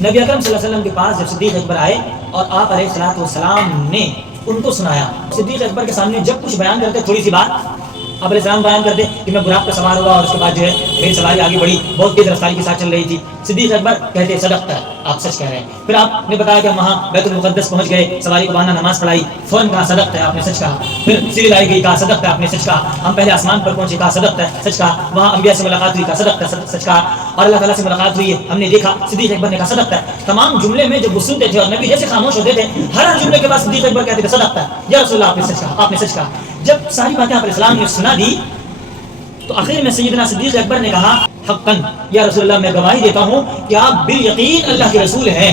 نبی اکرم صلی اللہ علیہ وسلم کے پاس جب صدیق اکبر آئے اور آپ علیہ الصلوۃ والسلام نے ان کو سنایا، صدیق اکبر کے سامنے جب کچھ بیان کرتے تھوڑی سی بات، آپ علیہ السلام بیان کرتے کہ میں براق پر سوار ہوا اور اس کے بعد جو ہے میری سواری آگے بڑھی، بہت تیز رفتاری کے ساتھ چل رہی تھی، صدیق اکبر کہتے صدقت ہے، آپ سچ کہہ رہے ہیں۔ پھر آپ نے بتایا کہ ہم وہاں بیت المقدس پہنچ گئے، سواری کو باندھا، نماز پڑھائی، فوراً کہا صدقت ہے، آپ نے سچ کہا۔ پھر سیڑھی لائی گئی، کہا صدقت ہے، آپ نے سچ کہا۔ ہم پہلے آسمان پر پہنچے، کہا صدقت ہے، سچ کہا۔ وہاں انبیاء سے ملاقات ہوئی، کہا صدقت ہے، سچ کہا۔ اور اللہ تعالیٰ سے ملاقات ہوئی ہے، ہم نے دیکھا، صدیق اکبر نے کہا صدقت ہے۔ تمام جملے میں جب وہ سنتے تھے اور نبی جیسے خاموش ہوتے تھے، ہر جملے کے بعد صدیق اکبر کہتے تھے صدقت ہے، یا رسول اللہ آپ نے سچ کہا، آپ نے سچ کہا۔ جب ساری باتیں آپ علیہ السلام نے سنا دی تو آخر میں سیدنا صدیق اکبر نے کہا حقاً یا رسول اللہ، میں گواہی دیتا ہوں کہ آپ بالیقین اللہ کے رسول ہیں۔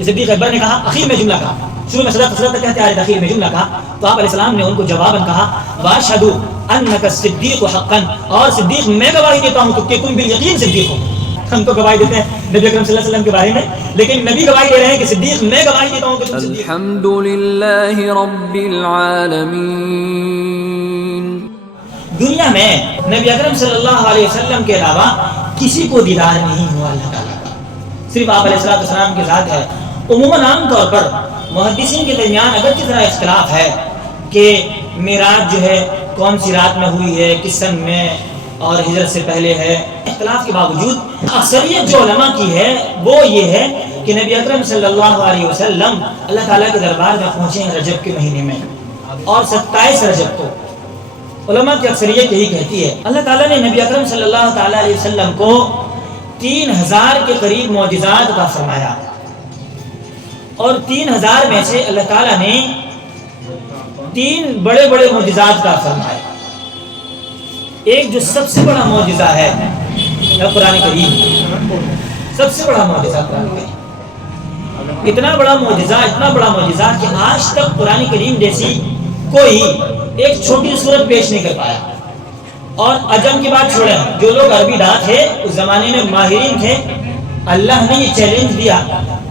صدیق اکبر نے کہا، اخیر میں جملہ کہا، شروع میں صدقت صدقت کہتے آئے، اخیر میں جملہ کہا تو آپ علیہ السلام نے ان کو جواباً کہا واشہد انک الصدیق حقاً، اور صدیق میں گواہی دیتا ہوں کہ تم بالیقین صدیق ہو۔ ہم تو گواہی دیتے ہیں نبی اکرم صلی اللہ علیہ وسلم کے بارے میں، لیکن نبی گواہی دے رہے ہیں کہ صدیق میں گواہی دیتا ہوں کہ تم صدیق۔ الحمدللہ رب العالمین۔ دنیا میں نبی اکرم صلی اللہ علیہ وسلم کے علاوہ کسی کو دیدار نہیں ہوا اللہ تعالیٰ کا، صرف آپ علیہ السلام کے ذات ہے۔ عموماً عام طور پر محدثین کے درمیان اگرچہ ذرا اختلاف ہے کہ معراج جو ہے کون سی رات میں ہوئی ہے، کس سن میں اور ہجرت سے پہلے ہے، اختلاف کے باوجود اکثریت جو علماء کی ہے وہ یہ ہے کہ نبی اکرم صلی اللہ علیہ وسلم اللہ تعالیٰ کے دربار میں پہنچے ہیں رجب کے مہینے میں، اور 27 رجب کو علماء کی اکثریت یہی کہتی ہے۔ اللہ تعالیٰ نے نبی اکرم صلی اللہ تعالیٰ علیہ وسلم کو 3000 کے قریب معجزات عطا فرمایا، اور 3000 میں سے اللہ تعالیٰ نے 3 بڑے بڑے معجزات عطا فرمائے۔ ایک جو سب سے بڑا معجزہ ہے قرآن کریم، سب سے بڑا معجزہ قرآن کریم، اتنا بڑا معجزہ کہ آج تک قرآن کریم جیسی کوئی ایک چھوٹی صورت پیش نہیں کر پایا۔ اور عجم کی بات چھوڑیں، جو لوگ عربی داں تھے اس زمانے میں ماہرین تھے، اللہ نے یہ چیلنج دیا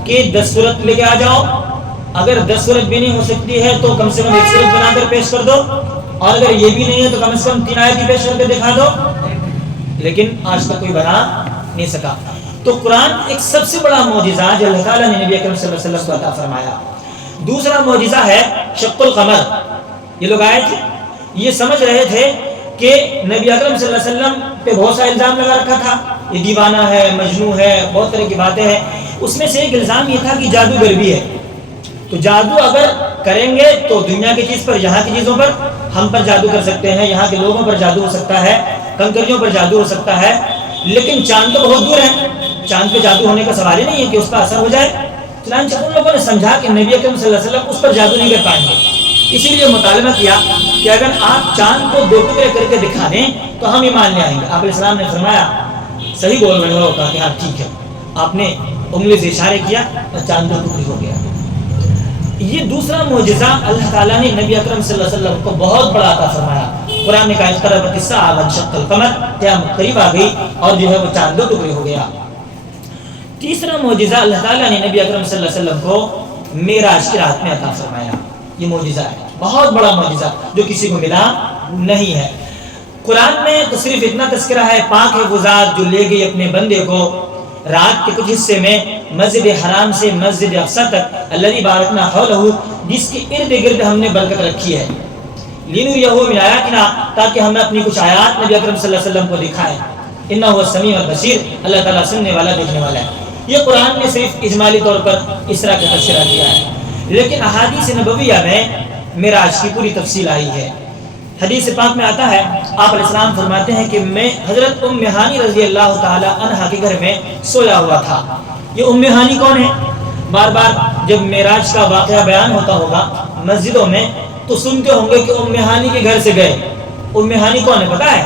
کہ 10 صورت لے کے آ جاؤ، اگر 10 صورت بھی نہیں ہو سکتی ہے تو کم سے کم 1 صورت بنا کر پیش کر دو، اور اگر یہ بھی نہیں ہے تو کم سے کم 3 آیت بھی پیش کر کے دکھا دو، لیکن آج تک کوئی بنا نہیں سکا۔ تو قرآن ایک سب سے بڑا معجزہ جو اللہ تعالیٰ نے نبی اکرم صلی اللہ علیہ وسلم کو عطا فرمایا۔ دوسرا معجزہ ہے شق القمر۔ یہ لوگ آئے تھے، یہ سمجھ رہے تھے کہ نبی اکرم صلی اللہ علیہ وسلم پہ بہت سا الزام لگا رکھا تھا، یہ دیوانہ ہے، مجنون ہے، بہت طرح کی باتیں ہیں۔ اس میں سے ایک الزام یہ تھا کہ جادوگر بھی ہے، تو جادو اگر کریں گے تو دنیا کی چیز پر، یہاں کی چیزوں پر ہم پر جادو کر سکتے ہیں، یہاں کے لوگوں پر جادو ہو سکتا ہے، کنکریوں پر جادو ہو سکتا ہے، لیکن چاند تو بہت دور ہے، چاند پہ جادو ہونے کا سوال ہی نہیں ہے کہ اس کا اثر ہو جائے۔ چنانچہ ان لوگوں نے سمجھا کہ نبی اکرم صلی اللہ علیہ وسلم اس پر جادو نہیں کر پائیں گے، اسی لیے مطالبہ کیا کہ اگر آپ چاند کو 2 ٹکڑے کر کے دکھا دیں تو ہم ایمان لے آئیں گے۔ آپ علیہ السلام نے فرمایا صحیح بول رہے ہو، کہا کہ ہاں ٹھیک ہے۔ آپ نے انگلی سے اشارے کیا اور چاند 2 ٹکڑے ہو گیا۔ یہ دوسرا معجزہ اللہ تعالیٰ نے نبی اکرم صلی اللہ علیہ وسلم کو بہت بڑا عطا فرمایا۔ قرآن نے کہا اقتربت الساعۃ وانشق القمر، قیامت قریب آ گئی اور جو ہے وہ چاند 2 ٹکڑے ہو گیا۔ تیسرا معجزہ اللہ تعالیٰ نے نبی اکرم صلی اللہ علیہ وسلم کو معراج کی رات میں عطا فرمایا۔ یہ معجزہ ہے، بہت بڑا معجزہ جو کسی کو ملا نہیں ہے۔ قرآن میں تو صرف اتنا تذکرہ ہے، پاک ہے وہ ذات جو لے گئی اپنے بندے کو رات کے کچھ حصے میں مسجد حرام سے مسجد اقصی تک، الذی بارکنا حولہ، جس کے ارد گرد ہم نے برکت رکھی ہے، لنریہ من آیاتنا، تاکہ ہم اپنی کچھ آیات نبی اکرم صلی اللہ علیہ وسلم کو دکھائیں۔ انہ هو السمیع البصیر، اللہ تعالیٰ سننے والا دیکھنے والا ہے۔ یہ قرآن نے صرف اجمالی طور پر اس طرح کا تذکرہ کیا ہے، لیکن احادیث نبویہ میں معراج کی پوری تفصیل آئی ہے۔ حدیث پاک میں آتا ہے، آپ علیہ السلام فرماتے ہیں کہ میں حضرت ام ہانی رضی اللہ تعالی عنہا کے گھر میں سویا ہوا تھا۔ یہ ام ہانی کون ہے؟ بار بار جب معراج کا واقعہ بیان ہوتا ہوگا مسجدوں میں تو سنتے ہوں گے کہ ام ہانی کے گھر سے گئے۔ ام ہانی کون ہے پتہ ہے؟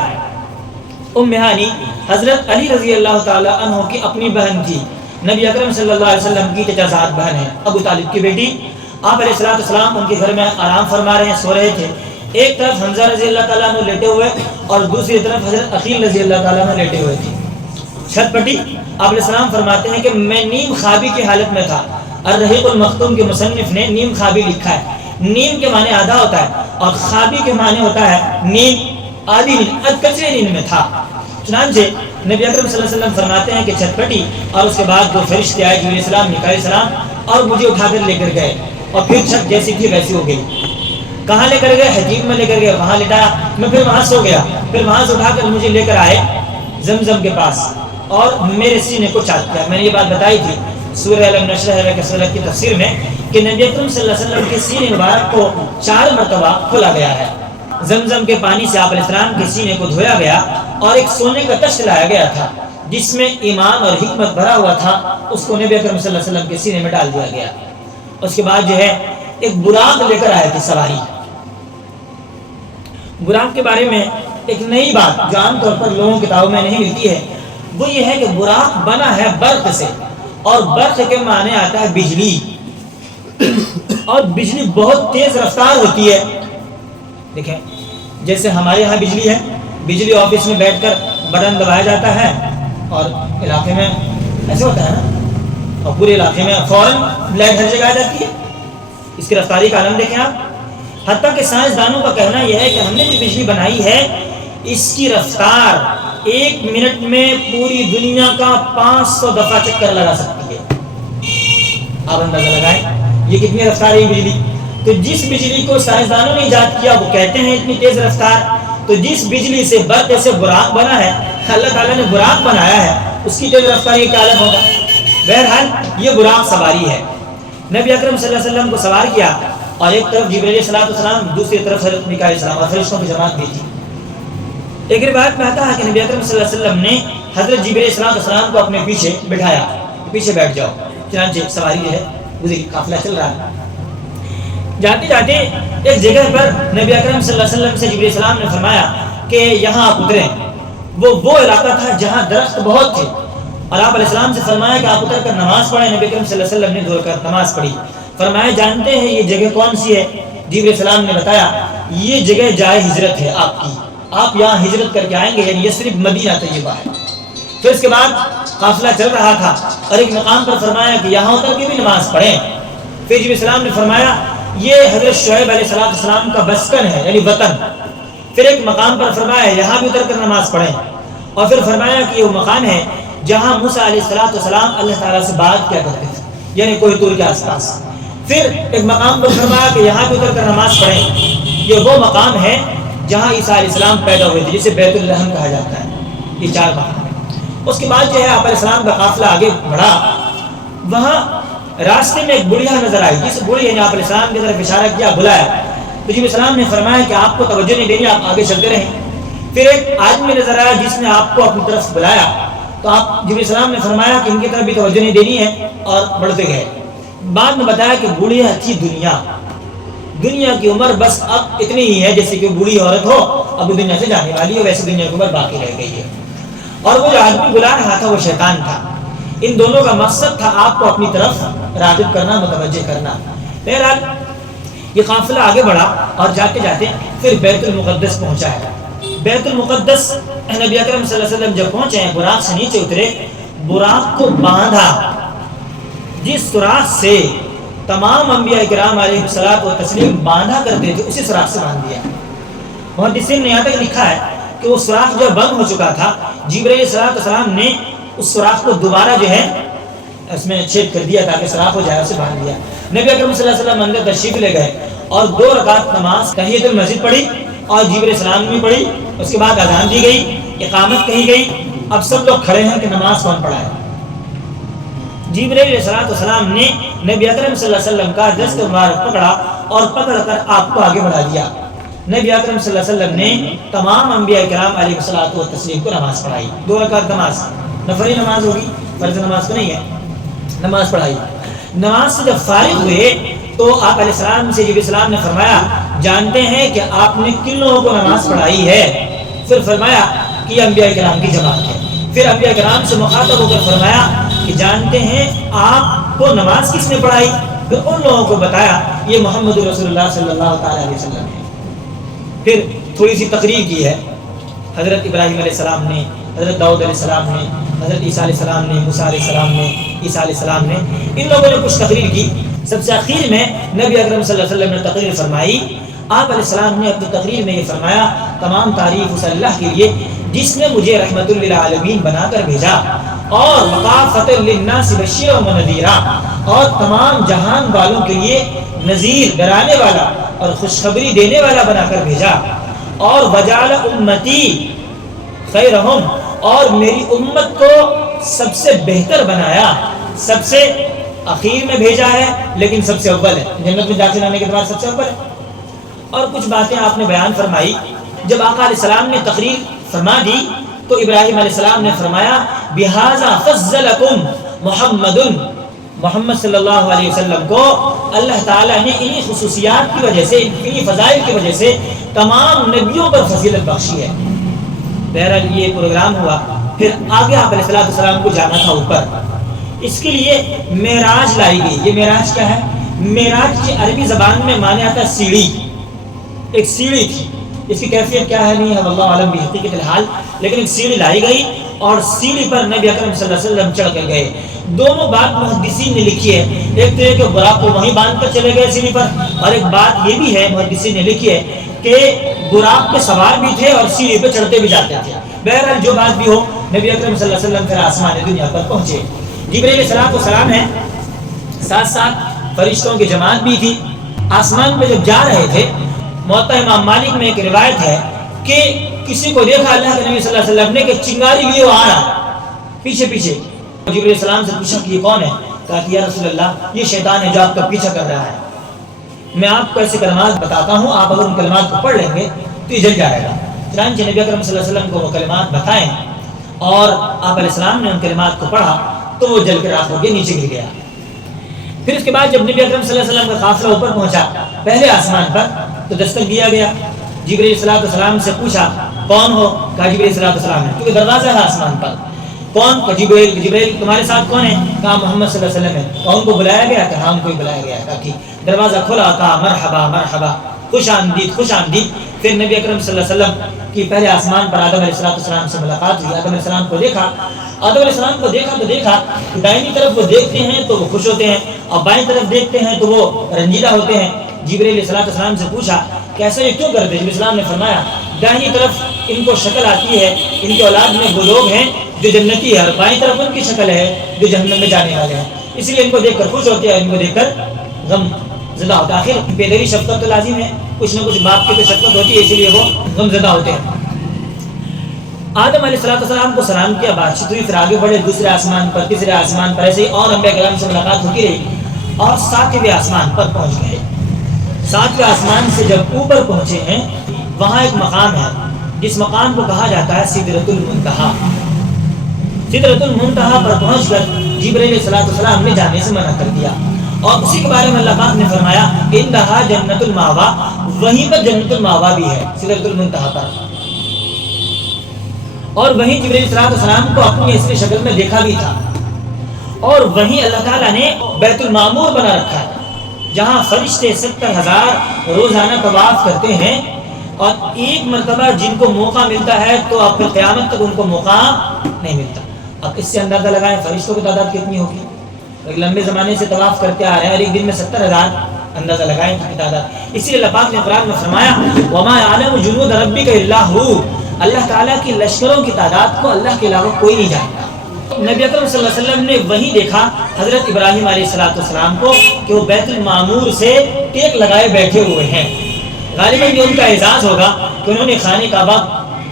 ام ہانی حضرت علی رضی اللہ تعالی عنہ کی اپنی بہن تھی، نبی اکرم صلی اللہ علیہ وسلم کی چچا زاد بہن ہے، ابو طالب کی بیٹی۔ آپ علیہ السلام ان کے گھر میں آرام فرما رہے ہیں، سو رہے تھے۔ ایک طرف حمزہ رضی اللہ تعالیٰ عنہ لیٹے ہوئے اور دوسری طرف حضرت عقیل رضی اللہ تعالیٰ عنہ لیٹے ہوئے تھے، چھت پٹی۔ آپ علیہ السلام فرماتے ہیں کہ میں نیم خوابی کی حالت میں تھا۔ الرحیق المختوم کے مصنف نے نیم خوابی لکھا ہے۔ نیم کے معنی آدھا ہوتا ہے اور خوابی کے معنی ہوتا ہے نیم، آدھی نیند، کچرے نیند میں تھا۔ چنانچہ نبی اکرم صلی اللہ علیہ وسلم فرماتے ہیں کہ چھت پھٹی اور اس کے بعد دو فرشتے آئے، جبرائیل السلام، میکائیل السلام، اور مجھے اٹھا کر لے کر گئے، اور پھر چھت جیسی تھی ویسی ہو گئی۔ کہاں لے کر گئے؟ حجیب میں لے کر گئے، وہاں لٹایا، میں پھر وہاں سو گیا، پھر وہاں سے اٹھا کر مجھے لے کر آئے زمزم کے پاس اور میرے سینے کو چاٹ کیا۔ میں نے یہ بات بتائی تھی سورہ الم نشرح لک صدرک کی تفسیر میں کہ نبی اکرم صلی اللہ علیہ وسلم کے سینے مبارک کو 4 مرتبہ کھولا گیا ہے۔ زمزم کے پانی سے آپ علیہ السلام کے سینے کو دھویا گیا اور ایک سونے کا تشت لایا گیا تھا جس میں ایمان اور حکمت بھرا ہوا تھا، اس کو نبی اکرم صلی اللہ علیہ وسلم کے سینے میں ڈال دیا گیا۔ اس کے بعد جو ہے ایک براق لے کر آئے تھے سواری۔ براق کے بارے میں ایک نئی بات جو عام طور پر لوگوں کی کتابوں میں نہیں ملتی ہے، وہ یہ ہے کہ براق بنا ہے برق سے، اور برق کے معنی آتا ہے بجلی، اور بجلی بہت تیز رفتار ہوتی ہے۔ دیکھیں جیسے ہمارے ہاں بجلی ہے، بجلی آفس میں بیٹھ کر بٹن دبایا جاتا ہے اور علاقے میں ایسے ہوتا ہے نا، اور پورے علاقے میں فوراً لائٹ ہر جگہ آ جاتی ہے۔ اس کی رفتاری کا عالم دیکھیں آپ۔ حتیٰ کہ سائنسدانوں کا کہنا یہ ہے کہ ہم نے جو بجلی بنائی ہے اس کی رفتار 1 منٹ میں پوری دنیا کا 500 دفعہ چکر لگا سکتی ہے۔ آپ اندازہ لگائیں یہ کتنی رفتار ہے بجلی۔ تو جس بجلی کو سائنسدانوں نے ایجاد کیا وہ کہتے ہیں اتنی تیز رفتار، تو جس بجلی سے برق سے براق بنا ہے، اللہ تعالیٰ نے براق بنایا ہے، اس کی تیز رفتار یہ کیا عالم ہوگا۔ بہرحال یہ براق سواری ہے۔ نبی اکرم صلی اللہ علیہ وسلم کو سوار کیا، اور ایک طرف جبرائیل علیہ السلام، دوسری طرف حضرت میکائیل السلام، اور فرشتوں کی جماعت بھی تھی۔ ایک روایت میں آتا ہے کہ نبی اکرم صلی اللہ علیہ وسلم نے حضرت جبرائیل علیہ السلام کو اپنے پیچھے بٹھایا، پیچھے بیٹھ جاؤ۔ چنانچہ سواری جو ہے گزری، قافلہ چل رہا ہے۔ جاتے جاتے ایک جگہ پر نبی اکرم صلی اللہ علیہ وسلم سے جبرائیل السلام نے فرمایا کہ یہاں آپ اتریں۔ وہ علاقہ تھا جہاں درخت بہت تھے، اور آپ علیہ السلام سے فرمایا کہ آپ اتر کر نماز پڑھیں۔ نبی اکرم صلی اللہ علیہ وسلم نے 2 رکعت نماز پڑھی۔ فرمایا جانتے ہیں یہ جگہ کون سی ہے؟ جبرائیل السلام نے بتایا یہ جگہ جائے ہجرت ہے آپ کی، آپ یہاں ہجرت کر کے آئیں گے، یعنی یثرب مدینہ طیبہ ہے۔ پھر اس کے بعد قافلہ چل رہا تھا اور ایک مقام پر فرمایا کہ یہاں اتر کے بھی نماز پڑھیں۔ پھر جبرائیل السلام نے فرمایا یہ حضرت شعیب علیہ السلام کا مسکن ہے، یعنی وطن۔ پھر ایک مقام پر فرمایا یہاں بھی اتر کر نماز پڑھیں، اور پھر فرمایا کہ یہ مقام ہے جہاں موسیٰ علیہ السلام اللہ تعالیٰ سے بات کیا کرتے تھے، یعنی کوہ طور کے آس پاس۔ پھر ایک مقام پر فرمایا کہ یہاں بھی اتر کر نماز پڑھیں، یہ وہ مقام ہے جہاں عیسیٰ علیہ السلام پیدا ہوئے تھے، جسے بیت الرحم کہا جاتا ہے۔ یہ 4 مقام ہے۔ اس کے بعد جو ہے آپ علیہ السلام کا قافلہ آگے بڑھا، وہاں راستے میں ایک بڑھیا نظر آئی، جس بڑھیا نے آپ علیہ السلام کی طرف اشارہ کیا، بلایا، تو جبرائیل السلام نے فرمایا کہ آپ کو توجہ نہیں دینی، آپ آگے چلتے رہیں۔ پھر ایک آدمی نظر آیا جس نے آپ کو اپنی طرف بلایا، تو آپ جبرائیل السلام نے فرمایا کہ ان کی طرف بھی توجہ نہیں دینی ہے، اور بڑھتے گئے۔ بعد میں بتایا کہ بڑھیا تھی دنیا کی عمر بس اب اتنی ہی ہے جیسے کہ بوڑھی عورت ہو، اب دنیا سے جانے والی ہے، ویسے دنیا کی عمر باقی رہ گئی ہے۔ اور وہ جو آدمی بلا رہا تھا وہ شیطان تھا۔ ان دونوں کا مقصد تھا آپ کو اپنی طرف راغب کرنا، متوجہ کرنا۔ بہرحال یہ قافلہ آگے بڑھا اور جاتے جاتے پھر بیت المقدس پہنچا ہے۔ بیت المقدس نبی اکرم صلی اللہ علیہ وسلم جب پہنچے ہیں، براق سے نیچے اترے، براق کو باندھا، جس سوراخ سے تمام انبیاء کرام علیہ الصلوۃ والتسلیم باندھا کرتے تھے اسی سوراخ سے باندھ دیا۔ محدثین نے یہاں تک لکھا ہے کہ وہ سوراخ جب بند ہو چکا تھا، جبرائیل علیہ السلام نے اس سوراخ کو دوبارہ جو ہے اس میں چھید کر دیا تاکہ سوراخ ہو جائے، اسے باندھ دیا۔ نبی اکرم صلی اللہ علیہ وسلم اندر تشریف لے گئے اور 2 رکعت نماز تحیۃ المسجد پڑھی اور جبرائیل السلام نے پڑھی۔ اس کے بعد اذان دی گئی، اقامت کہی گئی۔ اب سب لوگ کھڑے ہیں کہ نماز کون پڑھائے۔ جبرائیل علیہ السلام نے نبی اکرم صلی اللہ علیہ وسلم کا دست مبارک پکڑا اور پکڑ کر آپ کو آگے بڑھا دیا۔ نبی اکرم صلی اللہ علیہ وسلم نے تمام انبیاء کرام علیہ الصلوۃ والتسلیم کو نماز پڑھائی، 2 رکعت نماز، نفلی نماز ہوگی، فرض نماز تو نہیں ہے، نماز پڑھائی۔ نماز سے جب فارغ ہوئے تو آپ علیہ السلام سے جبرائیل السلام نے فرمایا جانتے ہیں کہ آپ نے کن لوگوں کو نماز پڑھائی ہے؟ پھر فرمایا کہ یہ انبیاء کرام کی جماعت ہے۔ پھر انبیاء کرام سے مخاطب ہو کر فرمایا کہ جانتے ہیں آپ کو نماز کس نے پڑھائی؟ پھر ان لوگوں کو بتایا یہ محمد رسول اللہ صلی اللہ تعالی علیہ وسلم ہے۔ پھر تھوڑی سی تقریر کی ہے، حضرت ابراہیم علیہ السلام نے، حضرت داؤد علیہ السلام نے، حضرت عیسیٰ علیہ السلام نے، موسیٰ علیہ السلام نے، عیسیٰ علیہ السلام نے، ان لوگوں نے کچھ تقریر کی۔ سب سے آخر میں نبی اکرم صلی اللہ علیہ وسلم نے تقریر فرمائی۔ آپ علیہ السلام نے اپنی تقریر میں یہ فرمایا تمام تعریف اس اللہ کے لیے جس نے مجھے رحمت للعالمین بنا کر بھیجا اور وقافۃ للناس بشیرا ونذیرا اور تمام جہان والوں کے لیے نذیر ڈرانے والا اور خوشخبری دینے والا بنا کر بھیجا اور وجعل امتی خیرہم اور میری امت کو سب سے بہتر بنایا، سب سے اخیر میں بھیجا ہے لیکن سب سے اول ہے، جنت میں داخل ہونے کے بعد سب سے اول ہے۔ اور کچھ باتیں آپ نے بیان فرمائی۔ جب آقا علیہ السلام نے تقریر فرما دی تو ابراہیم علیہ السلام نے فرمایا بہذا فضلکم محمد صلی اللہ علیہ وسلم کو اللہ تعالیٰ نے انہی خصوصیات کی وجہ سے، انہی فضائل کی وجہ سے تمام نبیوں پر فضیلت بخشی ہے۔ بہرحال یہ پروگرام ہوا، پھر آگے آپ علیہ السلام کو جانا تھا اوپر، اس کے لیے معراج لائی گئی۔ یہ معراج کیا ہے؟ معراج کی عربی زبان میں معنی آتا ہے سیڑھی، ایک سیڑھی تھی، اس کی کیفیت کیا ہے نہیں ہے واللہ عالم بحقیقت الحال، لیکن ایک سیڑھی لائی گئی اور سیڑھی پر نبی اکرم صلی اللہ علیہ وسلم چڑھ کر گئے۔ دونوں بات محدثین نے لکھی ہے، ایک تو یہ کہ براق کو وہیں باندھ کر چلے گئے سیڑھی پر، اور ایک بات یہ بھی ہے محدثین نے لکھی ہے کہ براق پہ سوار بھی تھے اور سیڑھی پہ چڑھتے بھی جاتے تھے۔ بہرحال جو بات بھی ہو، نبی اکرم صلی اللہ علیہ وسلم پھر آسمان دنیا پر پہنچے۔ جبرائیل علیہ السلام ہے، ساتھ ساتھ فرشتوں کی جماعت بھی تھی۔ آسمان پہ جب جا رہے تھے، موطا امام مالک میں ایک روایت ہے کہ کسی کو دیکھا اللہ کے نبی صلی اللہ علیہ وسلم نے کہ چنگاری لیے وہ آ رہا پیچھے پیچھے۔ جبرائیل علیہ السلام سے پوچھا کہ یہ کون ہے؟ کہا کہ یا رسول اللہ یہ شیطان ہے جو آپ کا پیچھا کر رہا ہے۔ میں آپ کو ایسے کلمات بتاتا ہوں، آپ اگر ان کلمات کو پڑھ لیں گے تو یہ جل جائے گا۔ چنانچہ نبی اکرم صلی اللہ علیہ وسلم کو وہ کلمات بتائیں اور آپ علیہ السلام نے ان کلمات کو پڑھا تو وہ جل کر راکھ ہو کے نیچے گر گیا۔ پھر اس کے بعد جب نبی اکرم صلی اللہ علیہ وسلم کا قافلہ اوپر پہنچا پہلے آسمان پر تو دستک دیا گیا۔ جبرائیل علیہ السلام سے پوچھا کون ہو؟ کہا جبرائیل علیہ السلام ہے، کیونکہ دروازہ ہے آسمان پر۔ کون؟ کہ جبرائیل تمہارے ساتھ کون ہے؟ کہا محمد صلی اللہ علیہ وسلم ہے۔ اور ان کو بلایا گیا؟ کہ ہاں ان کو ہی بلایا گیا۔ کہا ٹھیک۔ دروازہ کھلا، کہا مرحبا مرحبا، خوش آمدید خوش آمدید۔ پھر نبی اکرم صلی اللہ علیہ وسلم کی پہلے آسمان پر آدم علیہ السلام سے ملاقات ہوئی۔ آدم علیہ السلام کو دیکھا، آدم علیہ السلام کو دیکھا تو دیکھا کہ دائنی طرف وہ دیکھتے ہیں تو وہ خوش ہوتے ہیں اور بائیں طرف دیکھتے ہیں تو وہ رنجیدہ ہوتے ہیں۔ جبرائیل علیہ السلام سے پوچھا کہ ایسا یہ کیوں کرتے؟ جبرائیل السلام نے فرمایا دائنی طرف ان کو شکل آتی ہے، ان کے اولاد میں وہ لوگ ہیں جو جنتی ہے، اور بائیں طرف ان کی شکل ہے جو جہنم میں جانے والے ہیں، اس لیے ان کو دیکھ کر خوش ہوتے ہیں، ان کو دیکھ کر غم زدہ ہوتے ہیں۔ آخر پیدری شفقت تو لازم ہے، کچھ نہ کچھ باپ کی تو شفقت ہوتی ہے، اسی لیے وہ غم زدہ ہوتے ہیں۔ آدم علیہ السلام کو سلام کیا، بات چیت ہوئی، پھر آگے بڑھے دوسرے آسمان پر، تیسرے آسمان پر، ایسے ہی اور انبیاء کرام سے ملاقات ہوتی رہی اور 7ویں آسمان پر پہنچ گئے۔ 7ویں آسمان سے جب اوپر پہنچے ہیں وہاں ایک مقام ہے جس مقام کو کہا جاتا ہے سدرۃ المنتہا۔ سدرۃ المنتہا پر پہنچ کر جبرائیل علیہ السلام نے جانے سے منع کر دیا، اور اسی کے بارے میں اللہ پاک نے فرمایا انہا جنت الماوا، وہیں پر جنت الماوا بھی ہے سدرۃ المنتہا پر۔ اور وہیں جبرائیل علیہ السلام کو اپنی اصلی شکل میں دیکھا بھی تھا، اور وہیں اللہ تعالیٰ نے بیت المعمور بنا رکھا ہے جہاں فرشتے 70,000 روزانہ طواف کرتے ہیں، اور ایک مرتبہ جن کو موقع ملتا ہے تو اب پھر قیامت تک ان کو موقع نہیں ملتا۔ اب اس سے اندازہ لگائیں فرشتوں کی تعداد کتنی ہوگی، ایک لمبے زمانے سے طواف کرتے آ رہے ہیں اور ایک دن میں 70,000، اندازہ لگائیں ان کی تعداد۔ اسی لیے اللہ پاک نے قرآن میں فرمایا وَمَا يَعْلَمُ جُنُودَ رَبِّكَ إِلَّا هُوَ، اللہ تعالیٰ کی لشکروں کی تعداد کو اللہ کے علاوہ کوئی نہیں جانتا۔ نبی اکرم صلی اللہ علیہ وسلم نے وہی دیکھا حضرت ابراہیم علیہ السلام کو کہ وہ بیت المعمور سے ٹیک لگائے بیٹھے ہوئے ہیں۔ غالباً یہ ان کا اعزاز ہوگا کہ انہوں نے خانہ کعبہ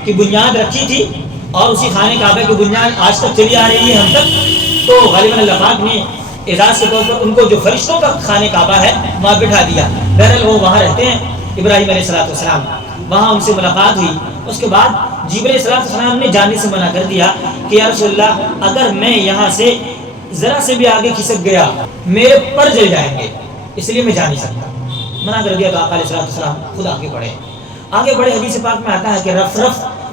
کی بنیاد رکھی تھی، اور اسی خانہ کعبہ کی بنیاد آج تک چلی آ رہی ہے ہم تک، تو غالباً اللہ پاک نے اعزاز کے طور پر ان کو جو فرشتوں کا خانہ کعبہ ہے وہاں بٹھا دیا۔ بہرحال وہ وہاں رہتے ہیں ابراہیم علیہ السلام، وہاں ان سے ملاقات ہوئی۔ اس کے بعد جبرائیل علیہ السلام نے جانے سے منع کر دیا کہ یا رسول اللہ اگر میں یہاں سے ذرا سے بھی آگے کھسک گیا میرے پر جل جائیں گے، اس لیے میں جا نہیں سکتا، منع کر دیا۔ تو آقا علیہ السلام خود آگے بڑھے۔ حدیث پاک میں آتا ہے کہ رف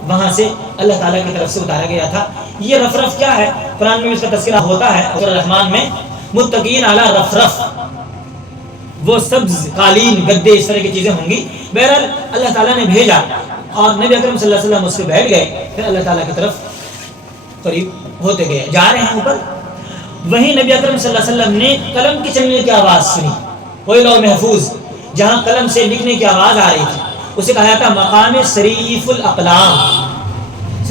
وہاں سے اللہ تعالیٰ کی طرف سے اتارا گیا تھا۔ یہ رف کیا ہے؟ قرآن میں اس کا تذکرہ ہوتا ہے، سورہ الرحمن میں متقین علی رف، وہ سبز قالین گدے اس طرح کی چیزیں ہوں گی۔ بہرحال اللہ تعالیٰ نے بھیجا اور نبی اکرم صلی اللہ علیہ وسلم اس پہ بیٹھ گئے، پھر اللہ تعالیٰ کی طرف قریب ہوتے گئے، جا رہے ہیں اوپر۔ وہیں نبی اکرم صلی اللہ علیہ وسلم نے قلم کی چلنے کی آواز سنی، وہی لوح محفوظ جہاں قلم سے لکھنے کی آواز آ رہی تھی، اسے کہا جاتا مقام صریف الاقلام۔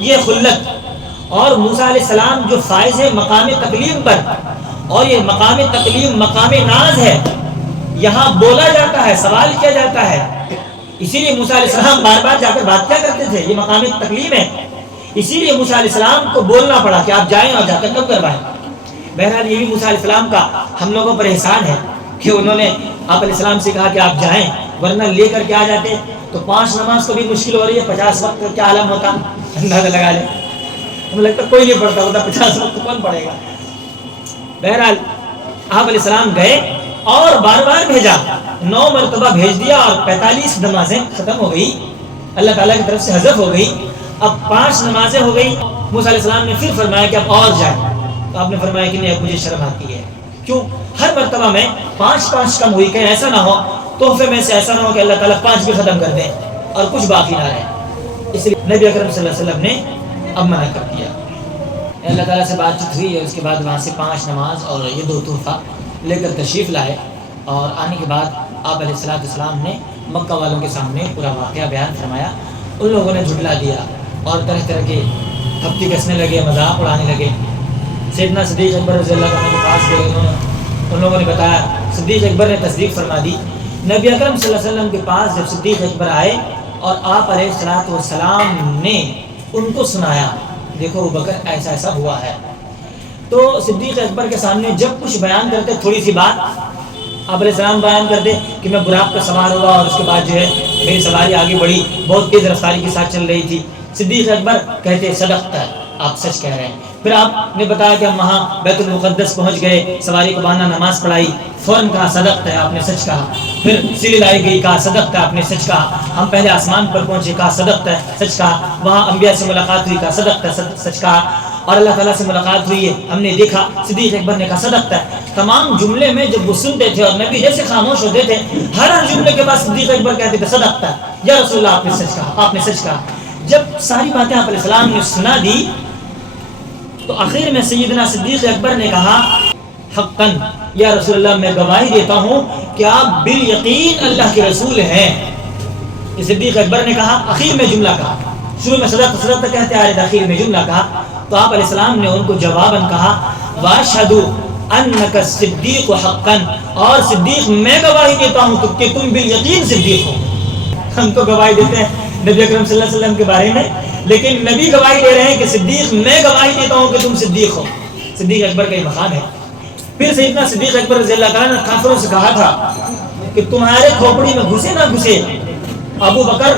یہ خلت. اور موسیٰ علیہ السلام جو فائز ہے مقام تکلیم پر، اور یہ مقام تکلیم مقام ناز ہے، یہاں بولا جاتا ہے، سوال کیا جاتا ہے. اسی لیے موسیٰ علیہ السلام بار بار جا کر بات کیا کرتے تھے، یہ مقام تکلیم ہے. اسی لیے موسیٰ علیہ السلام کو بولنا پڑا کہ آپ جائیں اور جا کر کب کروائیں. بہرحال یہ بھی موسیٰ علیہ السلام کا ہم لوگوں پر احسان ہے کہ انہوں نے آپ علیہ السلام سے کہا کہ آپ جائیں، ورنہ لے کر کے آ جاتے تو 5 نماز کو بھی مشکل ہو رہی ہے، 50 وقت کیا عالم ہوتا، اندازہ لگا لیں. ہمیں لگتا کوئی نہیں پڑھتا ہوتا، 50 وقت کون پڑھے گا. بہرحال آپ علیہ السلام گئے اور بار بار بھیجا، 9 مرتبہ بھیج دیا اور 45 نمازیں ختم ہو گئی، اللہ تعالیٰ کی طرف سے حذف ہو گئی. اب 5 نمازیں ہو گئی. موسیٰ علیہ السلام نے پھر فرمایا کہ اب اور جائیں. تو آپ نے فرمایا کہ نہیں، اب مجھے شرم آتی ہے. کیوں؟ ہر مرتبہ میں 5 کم ہوئی، کہیں ایسا نہ ہو تحفے میں سے ایسا نہ ہو کہ اللہ تعالیٰ 5 بھی ختم کر دیں اور کچھ باقی نہ رہے. اس لیے نبی اکرم صلی اللہ علیہ وسلم نے اب منع کر دیا. اللہ تعالیٰ سے بات چیت ہوئی ہے، اس کے بعد وہاں سے 5 نماز اور یہ 2 تحفہ لے کر تشریف لائے. اور آنے کے بعد آپ علیہ السلام نے مکہ والوں کے سامنے پورا واقعہ بیان فرمایا. ان لوگوں نے جھٹلا دیا اور طرح طرح کے تھپکی کسنے لگے، مذاق اڑانے لگے. سیدنا صدیق اکبر رضی اللہ عنہ کے پاس گئے، ان لوگوں نے بتایا، صدیق اکبر نے تصدیق فرما دی. نبی اکرم صلی اللہ علیہ وسلم کے پاس جب صدیق اکبر آئے اور آپ علیہ السلام نے ان کو سنایا، دیکھو ابوبکر ایسا ایسا ہوا ہے، تو صدیق اکبر کے سامنے جب کچھ بیان کرتے، تھوڑی سی بات آپ علیہ السلام بیان کرتے کہ میں براق پر سوار ہوا اور اس کے بعد جو ہے میری سواری آگے بڑھی، بہت تیز رفتاری کے ساتھ چل رہی تھی. صدیق اکبر کہتے صدقت ہے، آپ سچ کہہ رہے ہیں. پھر آپ نے بتایا کہ ہم وہاں بیت المقدس پہنچ گئے، سواری کو باندھا، نماز پڑھائی، فوراً کہا صدقت ہے، آپ نے سچ کہا. پھر سیڑھی لائی گئی، کہا صدقت ہے، آپ نے سچ کہا. ہم پہلے آسمان پر پہنچے، کہا صدقت ہے، سچ کہا. وہاں انبیاء سے ملاقات ہوئی، کہا صدقت ہے، سچ کہا. اور اللہ تعالیٰ سے ملاقات ہوئی ہے، ہم نے دیکھا. صدیق اکبر نے کہا صدقت ہے. تمام جملے میں جب وہ سنتے تھے اور نبی جیسے خاموش ہوتے تھے، ہر جملے کے بعد صدیق اکبر کہتے تھے صدقت ہے، یا رسول اللہ آپ نے سچ کہا، آپ نے سچ کہا. جب ساری باتیں آپ علیہ السلام نے سنا دی تو آخر میں سیدنا صدیق اکبر نے کہا حقاً یا رسول اللہ، میں گواہی دیتا ہوں کہ آپ بالیقین اللہ کے رسول ہیں. یہ صدیق اکبر نے کہا، آخر میں جملہ کہا. شروع میں صدقت کہتے آ رہے تھے، آخر میں جملہ کہا. تو آپ علیہ السلام نے ان کو جواباً کہا واشہدو انک صدیق حقاً، اور صدیق میں گواہی دیتا ہوں کہ تم بالیقین صدیق ہو. ہم تو گواہی دیتے ہیں نبی اکرم صلی اللہ علیہ وسلم کے بارے میں، لیکن نبی گواہی دے رہے ہیں کہ صدیق میں گواہی دیتا ہوں کہ تم صدیق ہو. صدیق اکبر کا یہ مقام ہے. پھر سیدنا صدیق اکبر رضی اللہ تعالیٰ نے کافروں سے کہا تھا کہ تمہارے کھوپڑی میں گھسے نہ گھسے، ابو بکر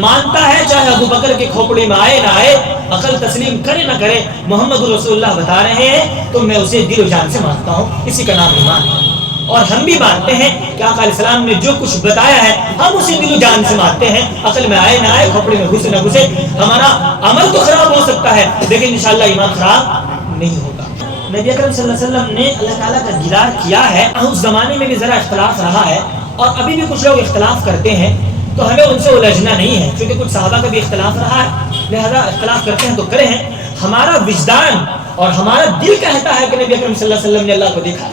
مانتا ہے، چاہے ابو بکر کے کھوپڑی میں آئے نہ آئے، عقل تسلیم کرے نہ کرے، محمد رسول اللہ بتا رہے ہیں تو میں اسے دل و جان سے مانتا ہوں. اسی کا نام ایمان ہے. اور ہم بھی مانتے ہیں کہ آقا علیہ السلام نے جو کچھ بتایا ہے ہم اسے دل و جان سے مانتے ہیں. عقل میں آئے نہ آئے، کھوپڑی میں گھسے نہ گھسے، ہمارا عمل تو خراب ہو سکتا ہے لیکن انشاءاللہ ایمان خراب نہیں ہوگا. نبی اکرم صلی اللہ علیہ وسلم نے اللہ تعالیٰ کا دیدار کیا ہے. اس زمانے میں بھی ذرا اختلاف رہا ہے اور ابھی بھی کچھ لوگ اختلاف کرتے ہیں، تو ہمیں ان سے الجھنا نہیں ہے، کیونکہ کچھ صحابہ کا بھی اختلاف رہا ہے، لہذا اختلاف کرتے ہیں تو کرے ہیں. ہمارا وجدان اور ہمارا دل کہتا ہے کہ نبی اکرم صلی اللہ علیہ وسلم نے اللہ کو دیکھا.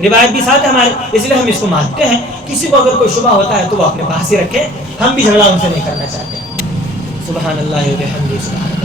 روایت بھی ساتھ ہے ہمارے، اس لیے ہم اس کو مانتے ہیں. کسی کو اگر کوئی شبہ ہوتا ہے تو وہ اپنے پاس ہی رکھے، ہم بھی جھگڑا ان سے نہیں کرنا چاہتے. سبحان اللہ و بحمدہ.